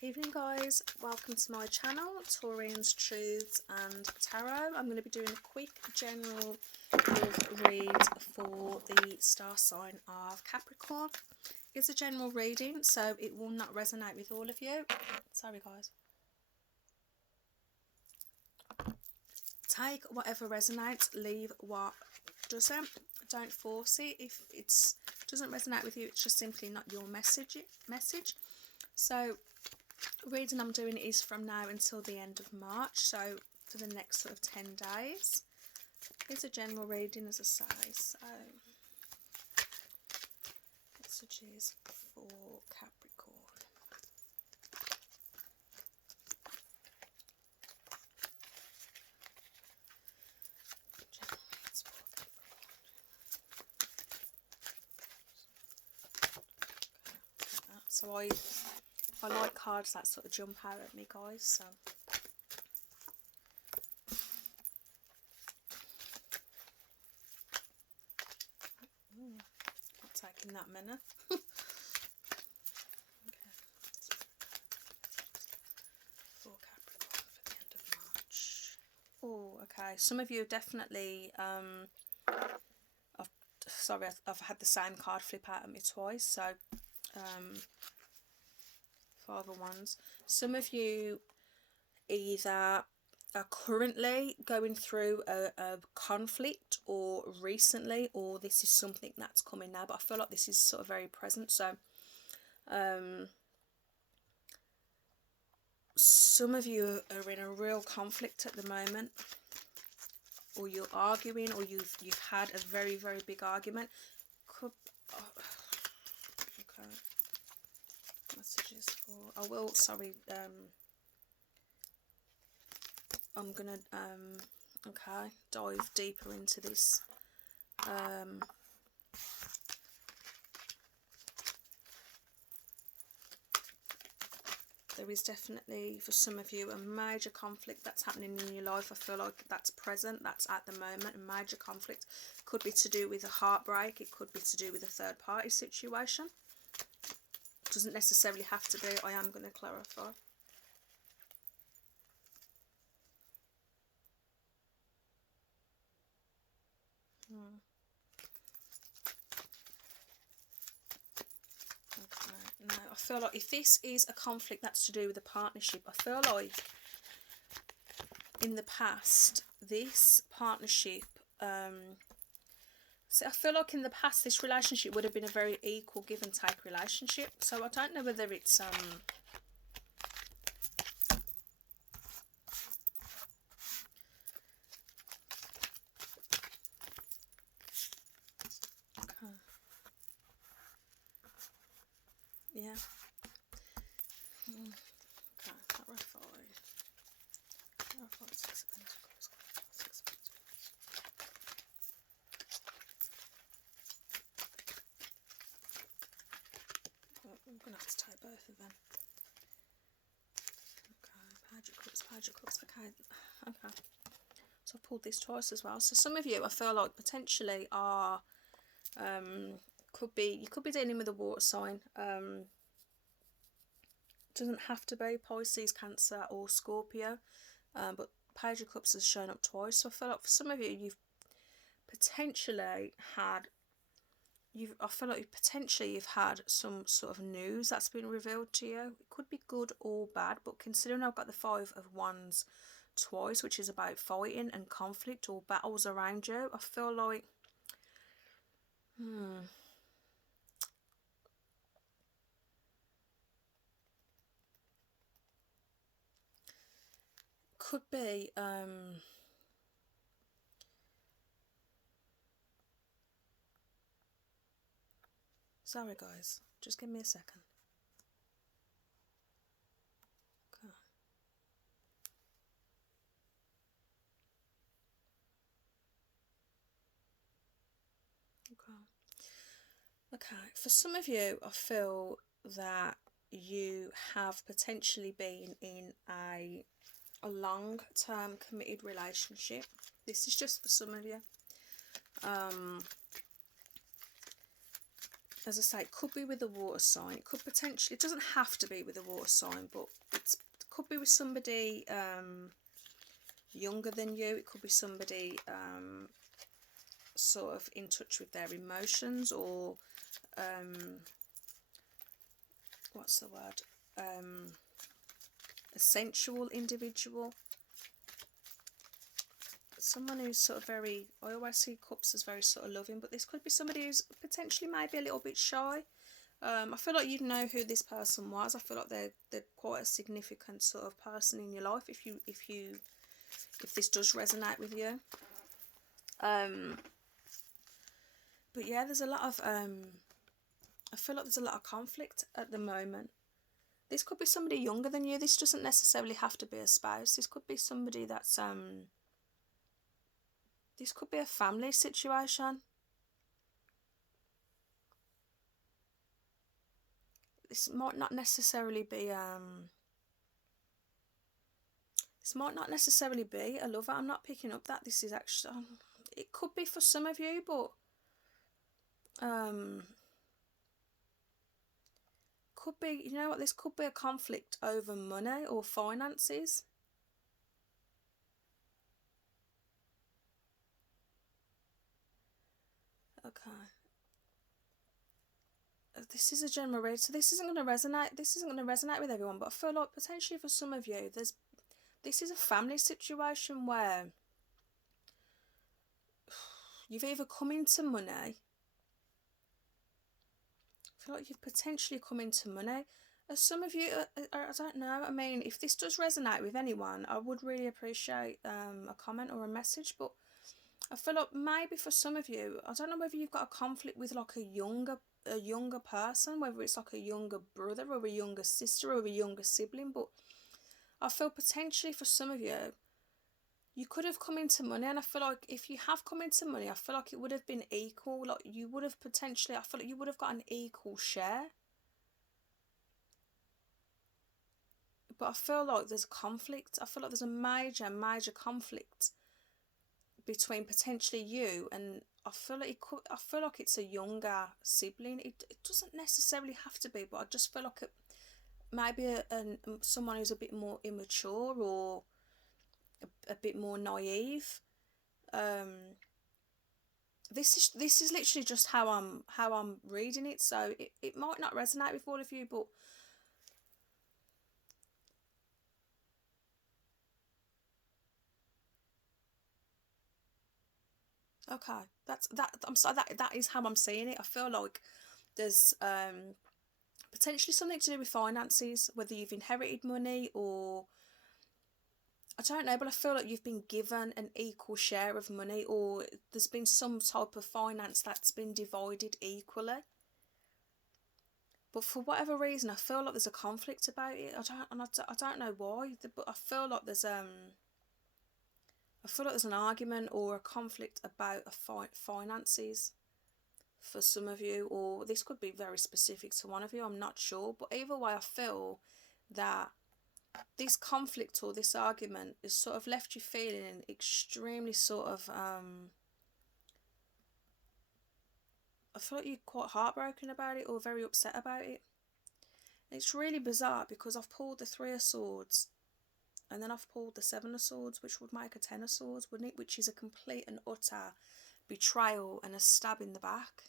Evening guys, welcome to my channel, Taurians, Truths and Tarot. I'm going to be doing a quick general read for the star sign of Capricorn. It's a general reading, so it will not resonate with all of you. Sorry guys. Take whatever resonates, leave what doesn't. Don't force it. If it doesn't resonate with you, it's just simply not your message. So reading I'm doing is from now until the end of March, so for the next sort of 10 days. It's a general reading, as I say. So messages for Capricorn. So I like cards that sort of jump out at me, guys. So not taking that many. Okay. For Capricorn for the end of March. Oh, okay. Some of you definitely I've had the same card flip out at me twice. So 5 of Wands. Some of you either are currently going through a conflict, or recently, or this is something that's coming now, but I feel like this is sort of very present. So some of you are in a real conflict at the moment, or you're arguing, or you've had a very, very big argument. Okay. Messages for, I'm gonna okay, dive deeper into this. There is definitely, for some of you, a major conflict that's happening in your life. I feel like that's present, that's at the moment. A major conflict could be to do with a heartbreak, it could be to do with a third party situation. Doesn't necessarily have to be. I am going to clarify. Okay. Now, I feel like if this is a conflict that's to do with a partnership, I feel like in the past, this partnership, so I feel like in the past, this relationship would have been a very equal give and take relationship. So I don't know whether it's okay. Yeah. Okay, clarify. Clarify 6 of Pentacles. 6 of Pentacles. Oh, I'm gonna have to take both of them. Okay, Page of Cups, Page of Cups. Okay, okay. So I've pulled this twice as well. So some of you, I feel like potentially are you could be dealing with a water sign. Doesn't have to be Pisces, Cancer or Scorpio, but Page of Cups has shown up twice. So I feel like for some of you, you've potentially had you've had some sort of news that's been revealed to you. It could be good or bad, but considering I've got the 5 of Wands twice, which is about fighting and conflict or battles around you, I feel like could be sorry guys, just give me a second. Okay. Okay, for some of you, I feel that you have potentially been in a long-term committed relationship. This is just for some of you. as I say, it could be with a water sign. It could potentially, it doesn't have to be with a water sign, but it could be with somebody younger than you. It could be somebody sort of in touch with their emotions, or what's the word? A sensual individual. Someone who's sort of very, I always see cups as very sort of loving, but this could be somebody who's potentially maybe a little bit shy. I feel like you'd know who this person was. I feel like they're quite a significant sort of person in your life if this does resonate with you. But yeah, there's a lot of I feel like there's a lot of conflict at the moment. This could be somebody younger than you. This doesn't necessarily have to be a spouse. This could be somebody that's this could be a family situation. This might not necessarily be this might not necessarily be a lover. I'm not picking up that this is actually it could be for some of you, but could be, you know what, this could be a conflict over money or finances. Okay. This is a general read, so this isn't going to resonate with everyone, but I feel like potentially for some of you this is a family situation where you've either come into money. I feel like you've potentially come into money. As some of you, I don't know, I mean, if this does resonate with anyone, I would really appreciate a comment or a message, but I feel like maybe for some of you, I don't know whether you've got a conflict with like a younger person, whether it's like a younger brother or a younger sister or a younger sibling, but I feel potentially for some of you, you could have come into money, and I feel like if you have come into money, I feel like it would have been equal. Like you would have potentially, I feel like you would have got an equal share. But I feel like there's a conflict. I feel like there's a major conflict between potentially you and I feel like it's a younger sibling. It doesn't necessarily have to be, but I just feel like maybe someone who's a bit more immature or a bit more naive. This is literally just how I'm reading it, so it might not resonate with all of you, but okay, I'm sorry, that is how I'm seeing it. I feel like there's potentially something to do with finances, whether you've inherited money or I don't know, but I feel like you've been given an equal share of money, or there's been some type of finance that's been divided equally. But for whatever reason, I feel like there's a conflict about it. I don't know why, but I feel like there's an argument or a conflict about finances for some of you, or this could be very specific to one of you. I'm not sure, but either way, I feel that this conflict or this argument has sort of left you feeling extremely sort of I feel like you're quite heartbroken about it or very upset about it. And it's really bizarre because I've pulled the Three of Swords and then I've pulled the Seven of Swords, which would make a Ten of Swords, wouldn't it? Which is a complete and utter betrayal and a stab in the back.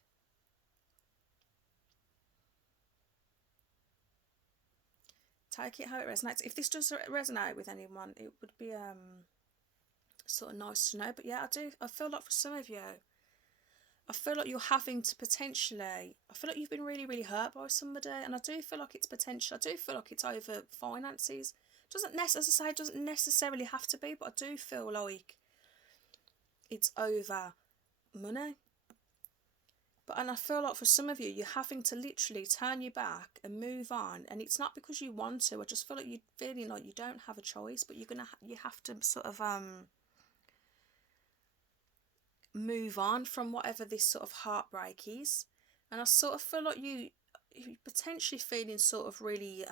Take it how it resonates. If this does resonate with anyone, it would be sort of nice to know. But yeah, I feel like for some of you, I feel like you're having to potentially, I feel like you've been really, really hurt by somebody, and I do feel like it's potential. I do feel like it's over finances. As I say, it doesn't necessarily have to be, but I do feel like it's over money. And I feel like for some of you, you're having to literally turn your back and move on, and it's not because you want to. I just feel like you're feeling like you don't have a choice, but you have to sort of move on from whatever this sort of heartbreak is. And I sort of feel like you're potentially feeling sort of really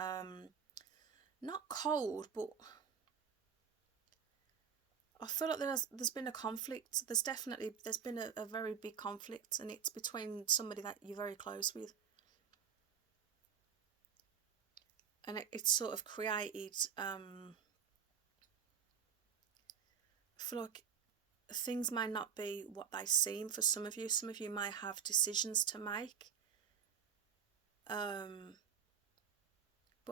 not cold, but I feel like there's been a conflict. There's been a very big conflict, and it's between somebody that you're very close with, and it's sort of created. I feel like things may not be what they seem for some of you. Some of you may have decisions to make, but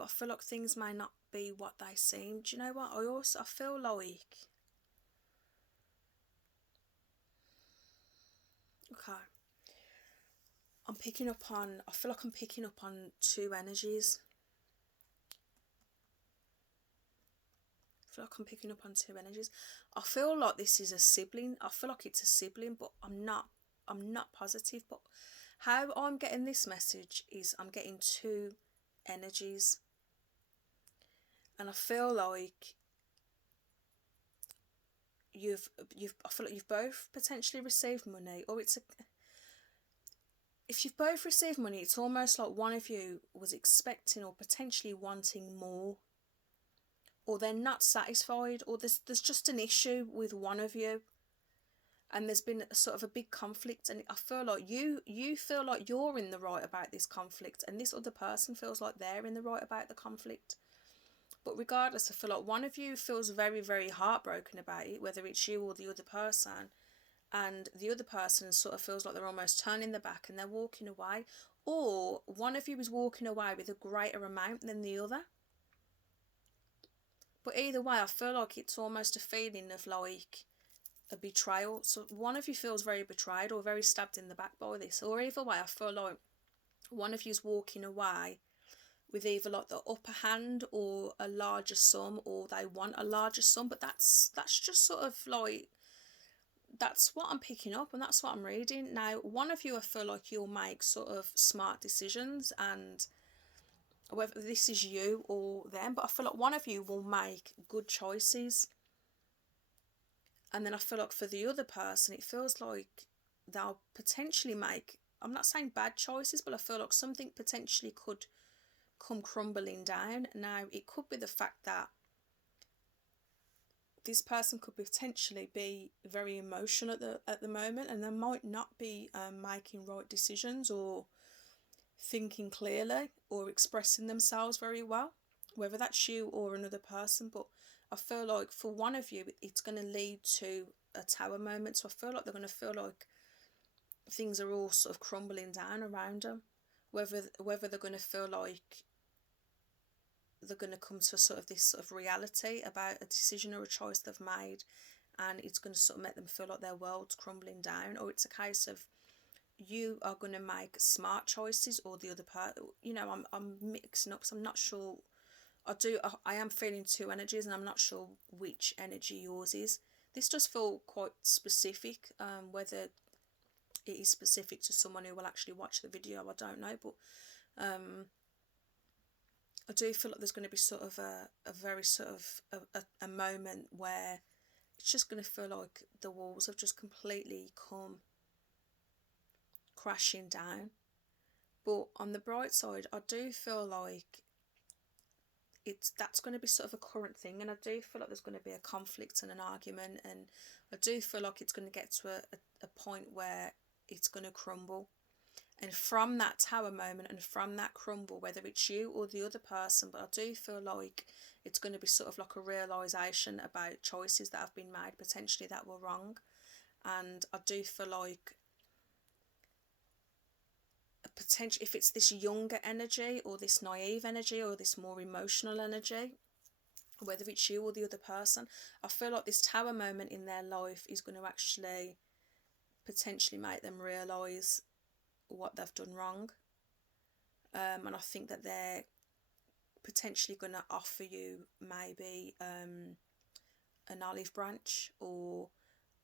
I feel like things may not be what they seem. Do you know what? I feel like, okay, I feel like I'm picking up on two energies. I feel like I'm picking up on two energies. I feel like this is a sibling. I feel like it's a sibling, but I'm not positive. But how I'm getting this message is I'm getting two energies, and I feel like I feel like you've both potentially received money, or if you've both received money, it's almost like one of you was expecting or potentially wanting more, or they're not satisfied, or there's just an issue with one of you, and there's been a sort of a big conflict, and I feel like you feel like you're in the right about this conflict, and this other person feels like they're in the right about the conflict. But regardless, I feel like one of you feels very, very heartbroken about it, whether it's you or the other person, and the other person sort of feels like they're almost turning their back and they're walking away, or one of you is walking away with a greater amount than the other. But either way, I feel like it's almost a feeling of like a betrayal. So one of you feels very betrayed or very stabbed in the back by this, or either way, I feel like one of you's walking away with either like the upper hand or a larger sum, or they want a larger sum. But that's just sort of like, that's what I'm picking up, and that's what I'm reading. Now, one of you, I feel like you'll make sort of smart decisions, and whether this is you or them, but I feel like one of you will make good choices. And then I feel like for the other person, it feels like they'll potentially make, I'm not saying bad choices, but I feel like something potentially could come crumbling down. Now, it could be the fact that this person could potentially be very emotional at the moment, and they might not be making right decisions or thinking clearly or expressing themselves very well, whether that's you or another person. But I feel like for one of you, it's going to lead to a tower moment. So I feel like they're going to feel like things are all sort of crumbling down around them, whether they're going to feel like they're going to come to sort of this sort of reality about a decision or a choice they've made, and it's going to sort of make them feel like their world's crumbling down, or it's a case of you are going to make smart choices, or the other part, I'm mixing up, so I'm not sure. I am feeling two energies, and I'm not sure which energy yours is. This does feel quite specific. Whether it is specific to someone who will actually watch the video, I don't know, but I do feel like there's going to be sort of a very sort of a moment where it's just going to feel like the walls have just completely come crashing down. But on the bright side, I do feel like that's going to be sort of a current thing, and I do feel like there's going to be a conflict and an argument, and I do feel like it's going to get to a point where it's going to crumble. And from that tower moment and from that crumble, whether it's you or the other person, but I do feel like it's going to be sort of like a realisation about choices that have been made potentially that were wrong. And I do feel like a potential, if it's this younger energy or this naive energy or this more emotional energy, whether it's you or the other person, I feel like this tower moment in their life is going to actually potentially make them realise what they've done wrong. And I think that they're potentially going to offer you maybe an olive branch, or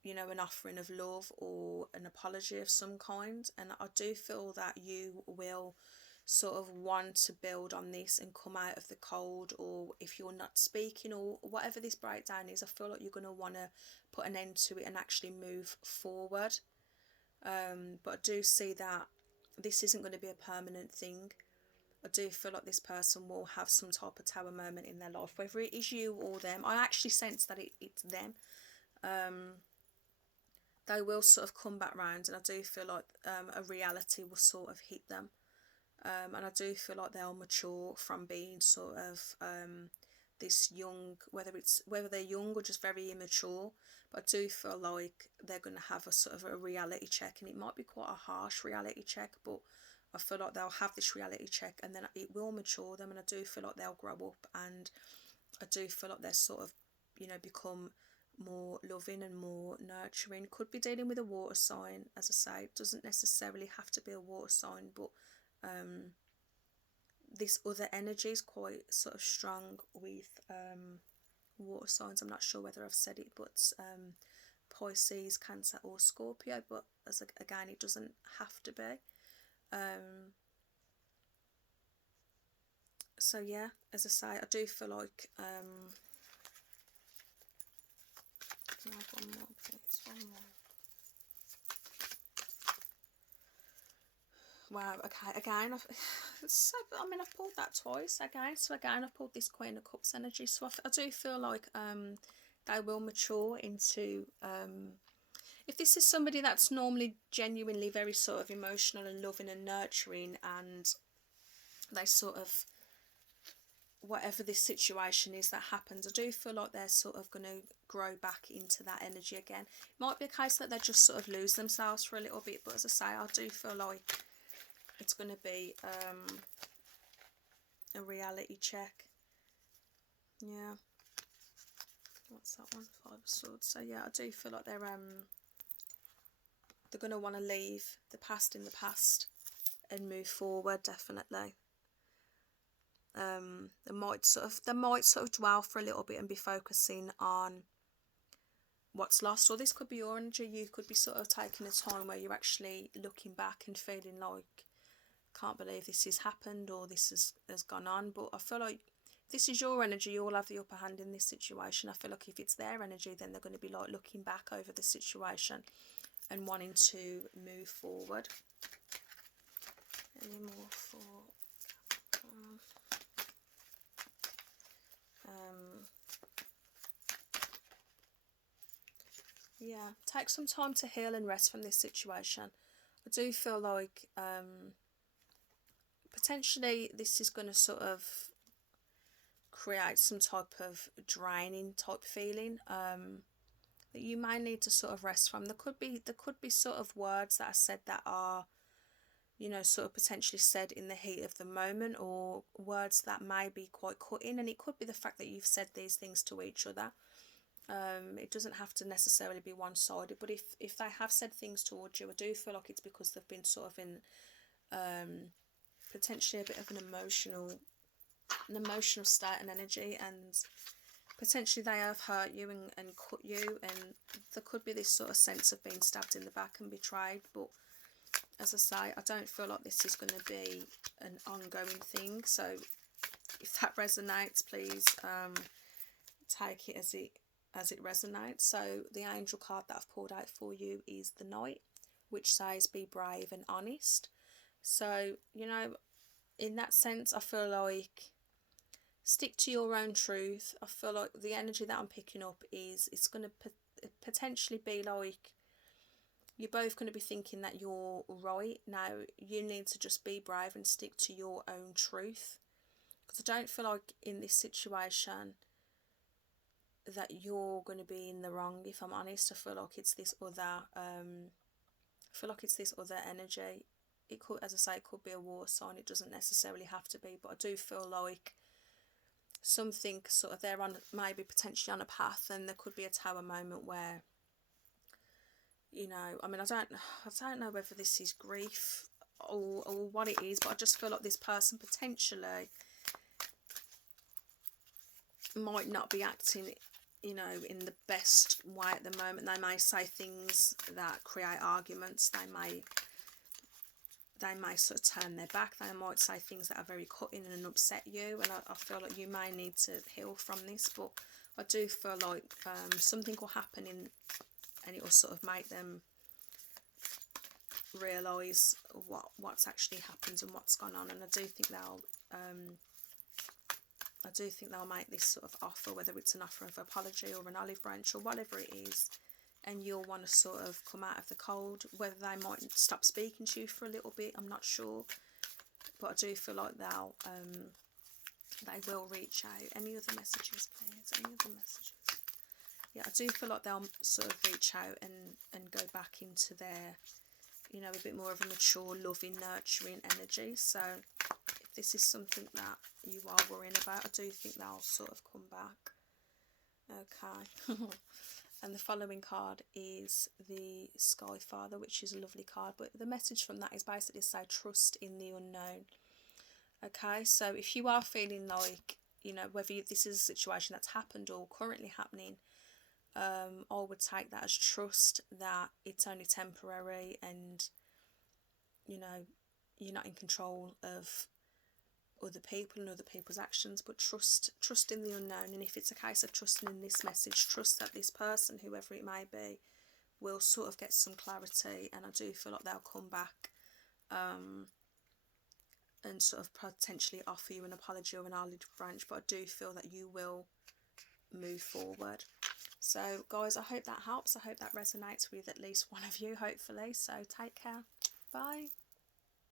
an offering of love or an apology of some kind. And I do feel that you will sort of want to build on this and come out of the cold, or if you're not speaking or whatever this breakdown is, I feel like you're going to want to put an end to it and actually move forward. But I do see that this isn't going to be a permanent thing. I do feel like this person will have some type of tower moment in their life, whether it is you or them. I actually sense that it's them. they will sort of come back round, and I do feel like a reality will sort of hit them. And I do feel like they'll mature from being sort of this young, whether they're young or just very immature. But I do feel like they're going to have a sort of a reality check, and it might be quite a harsh reality check, but I feel like they'll have this reality check, and then it will mature them, and I do feel like they'll grow up, and I do feel like they're sort of, become more loving and more nurturing. Could be dealing with a water sign, as I say. It doesn't necessarily have to be a water sign, but this other energy is quite sort of strong with water signs. I'm not sure whether I've said it, but Pisces, Cancer or Scorpio, but again, it doesn't have to be. So yeah, as I say, I do feel like can I have one more, please? One more. Wow, okay, again, I've pulled that twice again. So again, I've pulled this Queen of Cups energy. So I do feel like they will mature into, if this is somebody that's normally genuinely very sort of emotional and loving and nurturing, and they sort of, whatever this situation is that happens, I do feel like they're sort of going to grow back into that energy again. It might be a case that they just sort of lose themselves for a little bit, but as I say, I do feel like it's going to be a reality check. Yeah. What's that one? Five of Swords. So yeah, I do feel like they're going to want to leave the past in the past and move forward, definitely. They might sort of dwell for a little bit and be focusing on what's lost, or this could be your energy. You could be sort of taking a time where you're actually looking back and feeling like, can't believe this has happened, or this has gone on. But I feel like if this is your energy, you'll have the upper hand in this situation. I feel like if it's their energy, then they're going to be like looking back over the situation and wanting to move forward. Any more for yeah, take some time to heal and rest from this situation. I do feel like potentially this is going to sort of create some type of draining type feeling that you may need to sort of rest from. There could be sort of words that are said that are, sort of potentially said in the heat of the moment, or words that may be quite cutting, and it could be the fact that you've said these things to each other. It doesn't have to necessarily be one-sided, but if they have said things towards you, I do feel like it's because they've been sort of in potentially a bit of an emotional state and energy, and potentially they have hurt you and cut you, and there could be this sort of sense of being stabbed in the back and betrayed. But as I say, I don't feel like this is going to be an ongoing thing. So if that resonates, please take it as it resonates. So the angel card that I've pulled out for you is the Knight, which says be brave and honest. So, in that sense, I feel like stick to your own truth. I feel like the energy that I'm picking up is it's going to potentially be like you're both going to be thinking that you're right. Now, you need to just be brave and stick to your own truth. Because I don't feel like in this situation that you're going to be in the wrong, if I'm honest. I feel like it's this other energy. It could, as I say, it could be a war sign. It doesn't necessarily have to be, but I do feel like something sort of they're on, maybe potentially on a path, and there could be a tower moment where, I mean, I don't know whether this is grief or what it is, but I just feel like this person potentially might not be acting, in the best way at the moment. They may say things that create arguments. They may sort of turn their back. They might say things that are very cutting and upset you, and I feel like you may need to heal from this. But I do feel like something will happen and it will sort of make them realise what's actually happened and what's gone on, and I do think they'll I do think they'll make this sort of offer, whether it's an offer of apology or an olive branch or whatever it is, and you'll want to sort of come out of the cold. Whether they might stop speaking to you for a little bit, I'm not sure, but I do feel like they will reach out. Any other messages, please? Any other messages? Yeah, I do feel like they'll sort of reach out and go back into their, you know, a bit more of a mature, loving, nurturing energy. So if this is something that you are worrying about, I do think they'll sort of come back. Okay. And the following card is the Sky Father, which is a lovely card, but the message from that is basically to say trust in the unknown. Okay, so if you are feeling like, you know, whether this is a situation that's happened or currently happening, I would take that as trust that it's only temporary, and, you know, you're not in control of other people and other people's actions, but trust in the unknown. And if it's a case of trusting in this message, trust that this person, whoever it may be, will sort of get some clarity, and I do feel like they'll come back and sort of potentially offer you an apology or an olive branch, but I do feel that you will move forward. So guys, I hope that helps. I hope that resonates with at least one of you, hopefully. So take care. Bye.